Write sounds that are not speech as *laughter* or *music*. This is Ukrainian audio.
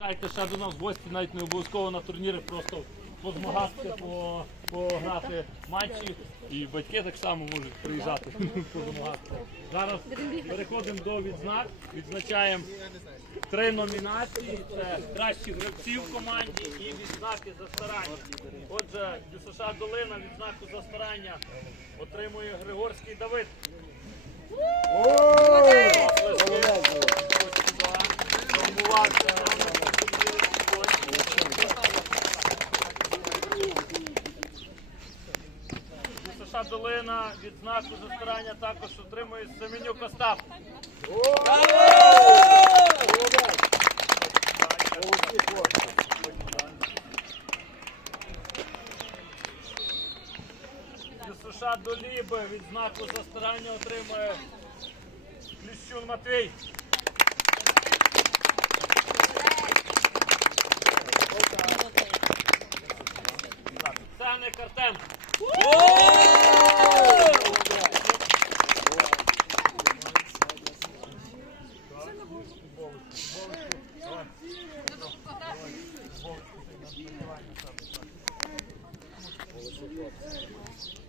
Дайте ще до нас гості, навіть не обов'язково на турніри, просто позмагатися, пограти матчі. І батьки так само можуть приїжджати *laughs* позмагатися. Зараз переходимо до відзнак. Відзначаємо три номінації: це кращі гравці в команді і відзнаки за старання. Отже, ДЮСШ Долина відзнаку за старання отримує Григорський Давид. США Долина відзнаку за старання також отримує Семенюк Остап. США Доліби відзнаку за старання отримує Кліщун Матвій. Сане Картем. Thank you.